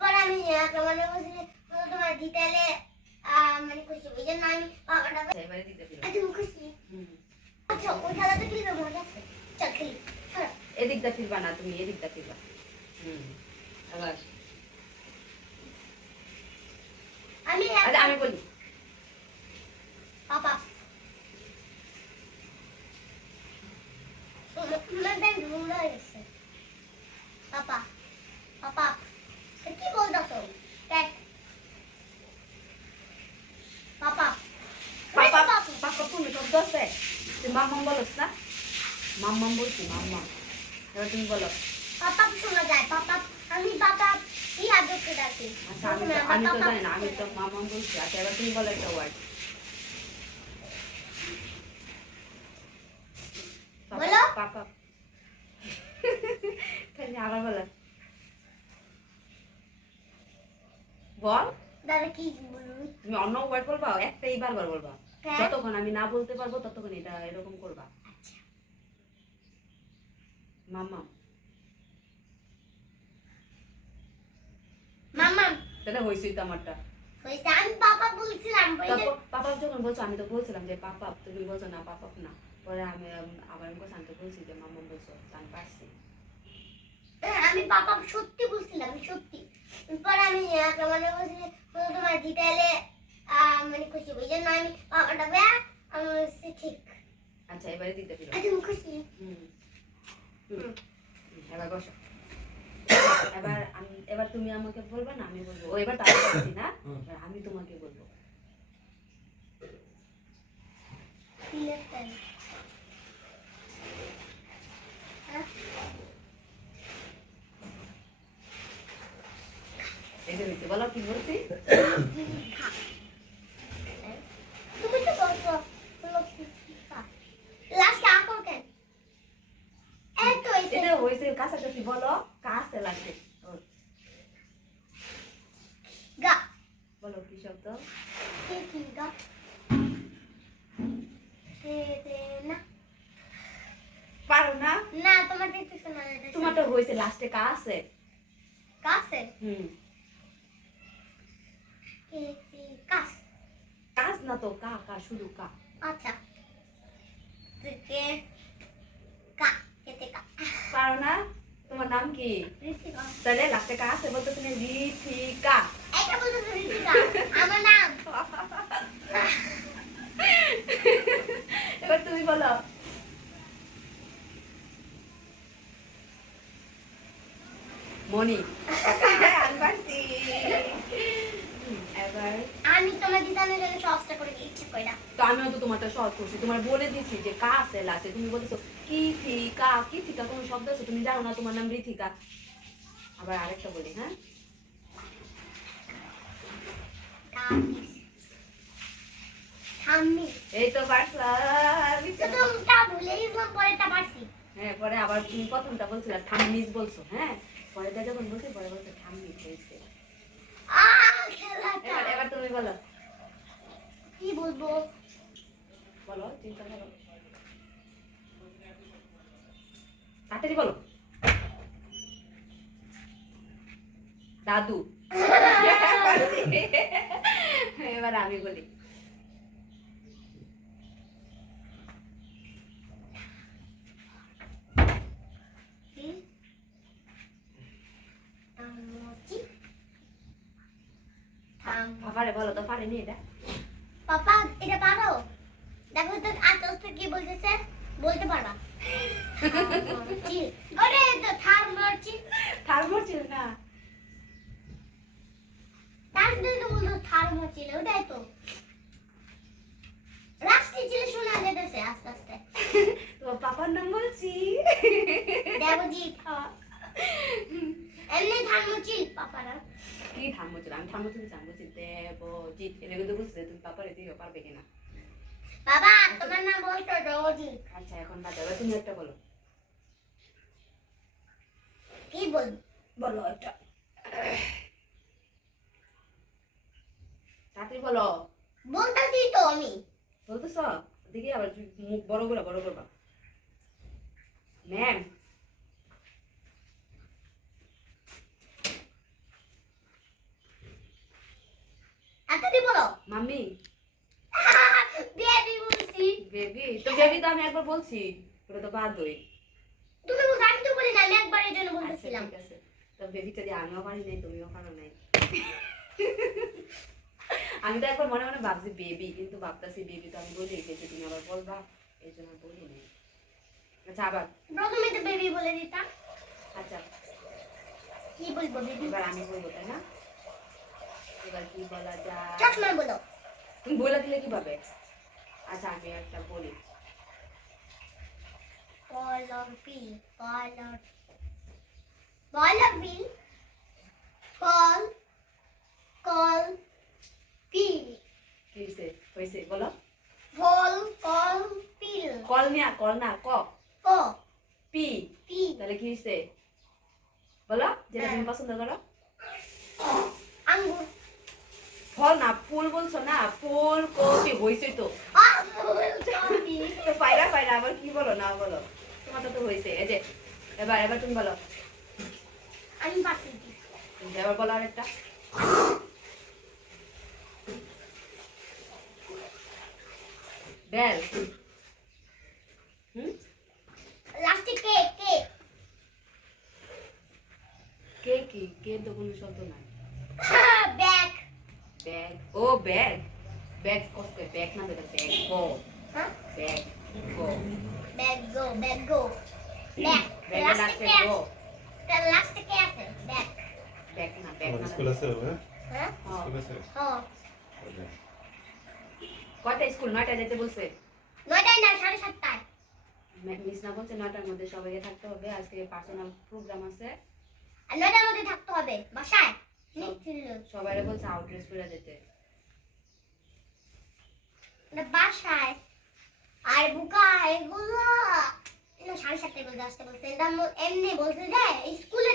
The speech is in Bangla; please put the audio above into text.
পরে আমি তোমার বসে তোমার দিতালে মানে খুশি ওই জন্য আমি পাকাটা আচ্ছা, তুমি খুশি। আচ্ছা ওই খেলাটা খেলবে মজা আছে। চল খেলি। চলো। এদিকটা ফিরবা না তুমি এদিকটা ফিরবা। হুম। আবার আমি আচ্ছা আমি বলি পাপা তোমার ব্যাগ ঘুমড়া হয়ে গেছে পাপা পাপা এ কি বলতেছো দেখ পাপা পাপা পাপা পাপা তুমি শব্দ আছে তুই মাম্মাম বলস না মাম্মাম বলছি মাম্মাম এবার তুমি বলো। শোনা যায় পাপা আমি ডাকি? আচ্ছা আমি তো আমি তো জানি না আমি তো মাম্মাম বলছি। আচ্ছা এবার তুমি বলো একটা ওয়ার্ড বলো। খালি আবার বলো। বল। দাদা কি বলুন তুমি অন্য ওয়ার্ড বলবা একটাই বারবার বলবা। যতক্ষণ আমি না বলতে পারব ততক্ষণ এটা এরকম করবা। আচ্ছা। মামা তাহলে হয়েছেই তো আমারটা। হয়েছে আমি পাপা বলছিলাম ওই যে- তারপর পাপা যখন বলছো আমি তো বলছিলাম যে পাপা তুমি বলছো না পাপা না। পরে আমি আবার আমি শান্ত বলছি যে মাম্মা বলছো আমি পারছি। হ্যাঁ, আমি পাপা সত্যি বলছিলাম সত্যি। পরে আমি তোমার দিতালে মানে খুশি ওই জন্য আমি বেয়া আমি বলছি ঠিক। আচ্ছা এবারে দিতে ফিরো আর তুমি খুশি। হুম। এবার বসো। এবার আমি এবার তুমি আমাকে বলবে না আমি বলব। ও এবার তাই না। এবার আমি তোমাকে বলব? হ্যাঁ? এই যে হয়েছে বলো কি বলছি খা। তুমি তো বলছো বলো কি খা। লাস্টে আকর কেন এই তো হয়েছে এটা হয়েছে কাছাকাছি বলো কাছে লাগছে ও, গা বলো কি শব্দ কে কি কে কে পারো না না তোমার দেখতে শোনা যাচ্ছে তোমারটা হয়েছে লাস্টে কা আছে কাছে? হুম। কে কি কাছ না তো কা কা শুধু কা। আচ্ছা। কে কা কেতে কা। পারো না? তোমার নাম কি? তাহলে লাস্টে কা আছে বলতে তুমি রিথিকা এবার তুমি বলো। মনি আমি পারছি হুম, এবার আমি তোমার দিদানের জন্য সহজটা করে দিচ্ছি কইরা তো আমিও তো তোমারটা সহজ করছি। তোমার বলে দিছি যে কা আছে। তুমি বলেছ কি থিকা কি থিকা? কোন শব্দ আছে? তুমি জানো না তোমার নাম রিথিকা? আবার আরেকটা বলি হ্যাঁ? এই তো পারলাম তো তোমটা ভুলে গেছিলাম পরেরটা পারছি হ্যাঁ পরে আবার তুমি প্রথমটা বলছিলা ঠাম্মিজ বলছো হ্যাঁ? পরেটা যখন বলছি পরে বলছো ঠাম্মি হয়েছে আহ খেলাটা। এবার এবার তুমি বলো। কি বলব? বলো চিন্তা করো তাড়াতাড়ি বলো। দাদু। এবার আমি বলি। পাপারে বলো তো পারেনি এটা পাপা এটা পারো? দেখো তো আস্তে আস্তে কি বলতেছে? বলতে পারবা? ওরে তো না। তার জন্য ওটাই তো। ছিল শোনা যেতেছে আস্তে আস্তে। পাপার নাম বলছি। দেবজিৎ এমনি থার্মোচিল পাপারা কি থার্মোর ছিল আমি থার্মোর ছিল আমি বলছি দেবজিৎ এনে কিন্তু বুঝতে তুমি পাপারে দিও পারবে কিনা। বাবা তোমার নাম বলতো দেবজিৎ। আচ্ছা এখন বাদ দাও, তুমি একটা বলো। কি বলব বলো একটা। তাড়াতাড়ি বলো। বলতাছি তো আমি। বলতেছ? দেখি আবার মুখ বড় করে বড় করবা। ম্যাম তাড়াতাড়ি বলো। মাম্মি। বেবি বলছি। বেবি তো বেবি তো আমি একবার বলছি। ওটা তো বাদ হই তুমি বলছো আমি তো বলি না আমি একবারের জন্য বলছিলাম আচ্ছা, ঠিক আছে। তো বেবিটা দিয়ে আমিও পারি নাই তুমিও পারো নাই। আমি তো একবার মনে মনে ভাবছি বেবি কিন্তু ভাবতেছি বেবি তো আমি বলি যে তুমি আবার বলবা এই জন্য বলি নাই আচ্ছা আবার। প্রথমে তো বেবি বলে দিতাম। আচ্ছা। কি বলব বেবি এবার আমি বলব তাই না? এবার কি বলা যায়? চশমা বলো। তুমি বলে দিলে কীভাবে? আচ্ছা আমি একটা বলি। Color B color color B call call P কি হয়েছে বলো। call call pill কল নিয়া কল না ক। co P. P তাহলে কি হয়েছে বলো যেটা তুমি পছন্দ করো। আঙ্গুর। ফল না ফুল বলছো না ফুল কপি হয়েছে তো। পায়রা পায়রা আবার কি বলো না বলো। তোমার তো হয়েছে এই যে এবার এবার তুমি বলো। আমি পাচ্ছি এবার বলো আরেকটা। হুম লাস্টে কে কে কে কি কে তো কোনো শব্দ নাই। ব্যাগ ব্যাগ ও ব্যাগ ব্যাগ কষ্ট ব্যাগ না বেটা ব্যাগ গো হ্যাঁ ব্যাগ গো ব্যাগ গো ব্যাগ গো ব্যাগ ব্যাগ কে গো আছে লাস্টে কে আছে ব্যাগ ব্যাগ না ব্যাগ না স্কুল আছে হ্যাঁ হ্যাঁ। স্কুল আছে। হ্যাঁ। কয়টা স্কুল? নয়টা যেতে বলছে? নয়টায় না সাড়ে সাতটায়। মিস না বলছে নয়টার মধ্যে সবাইকে থাকতে হবে আজকে পার্সোনাল প্রোগ্রাম আছে। আর নয়টার মধ্যে থাকতে হবে বাসায়? নিচ্ছিল সবাই বলছে আউট ড্রেস পরে যেতে। বাসায়। আর বুকা এগুলো না সাড়ে সাতটায় বলতে আসতে বলছে। এমনি বলছে যে স্কুলে